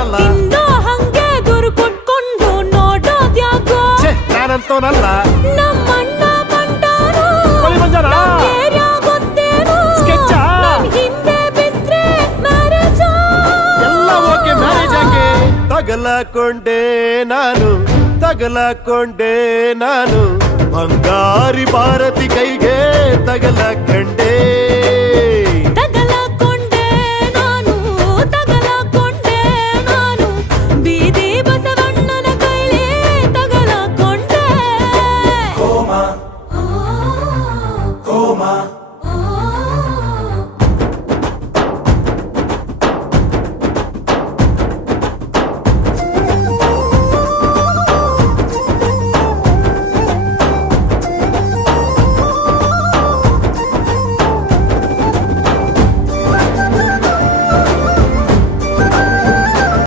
ನಾನಲ್ಲ. ಇನ್ನೂ ಹಂಗೆ ಗುರು ಕೊಟ್ಕೊಂಡು ನೋಡೋದ್ಯಾಕೋ ನಾನಂತವನಲ್ಲ. ನಮ್ಮಣ್ಣ ಬಂಡಾರು ಗೊತ್ತೇನು ಹಿಂದೆ ಬಿದ್ರೆ ಮ್ಯಾರೇಜ್ ಎಲ್ಲ ಓಕೆ ಮ್ಯಾರೇಜ್ ಆಗಿ ತಗಲಕೊಂಡೆ ನಾನು ಬಂಗಾರಿ ಭಾರತಿ ಕೈಗೆ ತಗಲಕೊಂಡೆ.